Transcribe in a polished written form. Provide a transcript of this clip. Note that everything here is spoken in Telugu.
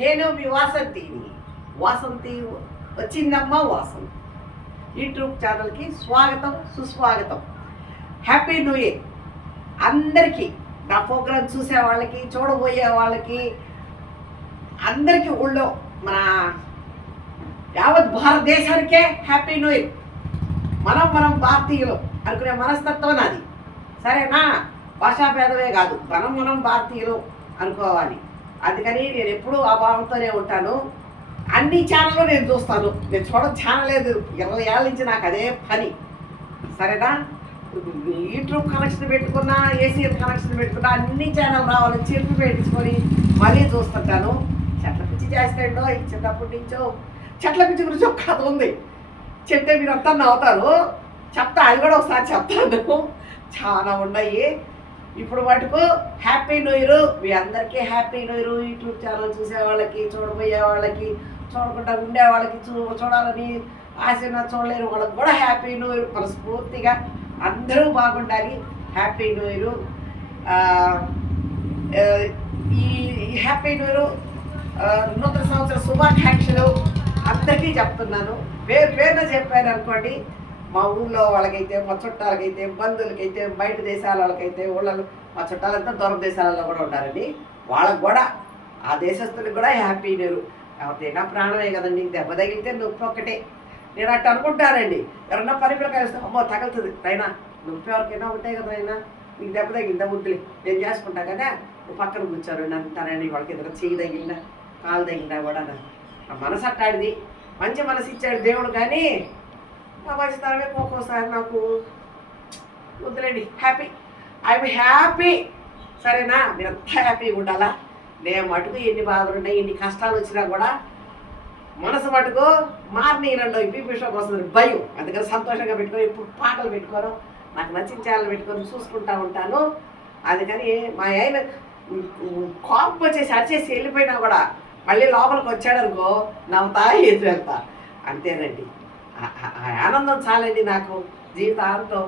నేను మీ వాసంతిని. వాసంతి వచ్చిందమ్మ వాసంతి యూట్యూబ్ ఛానల్కి స్వాగతం సుస్వాగతం. హ్యాపీ న్యూ ఇయర్ అందరికీ, నా ప్రోగ్రాం చూసే వాళ్ళకి, చూడబోయే వాళ్ళకి అందరికీ ఊళ్ళో మన యావత్ భారతదేశానికే హ్యాపీ న్యూ ఇయర్. మనం భారతీయులు అనుకునే మనస్తత్వం నాది, సరేనా? భాషాభేదమే కాదు, మనం భారతీయులు అనుకోవాలి. అందుకని నేను ఎప్పుడూ ఆ భావంతోనే ఉంటాను. అన్ని ఛానళ్ళు నేను చూస్తాను, నేను చూడడం ఛానల్ లేదు. 20 ఏళ్ళ నుంచి నాకు అదే పని, సరేనా? యూట్యూబ్ కనెక్షన్ పెట్టుకున్నా, ఏసీఎల్ కనెక్షన్ పెట్టుకున్నా అన్ని ఛానల్ రావాలని చెప్పి పెట్టించుకొని మరీ చూస్తుంటాను. చెట్ల పిచ్చి చేస్తాడో చిన్నప్పటి నుంచో చెట్ల పిచ్చి గురించి ఒక కథ ఉంది, చెప్తే మీరు అంతా నవ్వుతారు. చెప్తా, అది కూడా ఒకసారి చెప్తాను. చాలా ఉన్నాయి. ఇప్పుడు మటుకు హ్యాపీ న్యూ ఇయర్ మీ అందరికీ. Happy new year. YouTube channel చూసే వాళ్ళకి, చూడబోయే వాళ్ళకి, చూడకుండా ఉండే వాళ్ళకి, చూడాలని ఆశ చూడలేరు వాళ్ళకి కూడా హ్యాపీ న్యూ ఇయర్. మనస్ఫూర్తిగా అందరూ బాగుండాలి. Happy new year. ఈ హ్యాపీ న్యూ ఇయర్ నూతన సంవత్సర శుభాకాంక్షలు అందరికీ చెప్తున్నాను. పేరున చెప్పాను అనుకోండి. మా ఊళ్ళో వాళ్ళకైతే, మా చుట్టాలకైతే, బంధువులకైతే, బయట దేశాల వాళ్ళకైతే, ఊళ్ళలో మా చుట్టాలంతా దూరం దేశాలలో కూడా ఉంటారండి. వాళ్ళకు కూడా, ఆ దేశస్తులకు కూడా హ్యాపీ న్యూ ఇయర్. ఎవరికైనా ప్రాణమే కదండి, దెబ్బ తగిలితే నొప్పి ఒక్కటే. నేను అట్టు అనుకుంటానండి. ఎవరన్నా పరిపిలకాయ వస్తే అమ్మో తగులుతుంది అయినా, నొప్పి ఎవరికైనా ఉంటాయి కదా అయినా, నీకు దెబ్బ తగిలిందా ముద్దులే నేను చేసుకుంటా కదా, నువ్వు పక్కన కూర్చోరు అంటానండి. వాళ్ళకి ఏదైనా చెయ్యి తగిలినా, కాలు తగిలినా కూడా ఆ మనసు అట్టాడిది. మంచి మనసు ఇచ్చాడు దేవుడు, కానీ ఆ మంచితనమే ఒక్కోసారి నాకు వద్దులేండి. హ్యాపీ, ఐఎమ్ హ్యాపీ, సరేనా? మీరంతా హ్యాపీగా ఉండాలా. నేను మటుకు ఎన్ని బాధలు ఉన్నాయి, ఎన్ని కష్టాలు వచ్చినా కూడా మనసు మటుకు మారినీరంలో బీపీ షోక్ వస్తుంది భయం. అందుకని సంతోషంగా పెట్టుకొని ఇప్పుడు పాటలు పెట్టుకోను, నాకు నచ్చిన ఛానల్ పెట్టుకొని చూసుకుంటూ ఉంటాను. అందుకని మా ఆయన కోపం వచ్చేసి అరిచేసి వెళ్ళిపోయినా కూడా మళ్ళీ లోపలికి వచ్చాడనుకో నవ్వుతా ఎదురు వెళ్తా. అంతేనండి. ఆనందం చాలండి నాకు జీవితాంతం.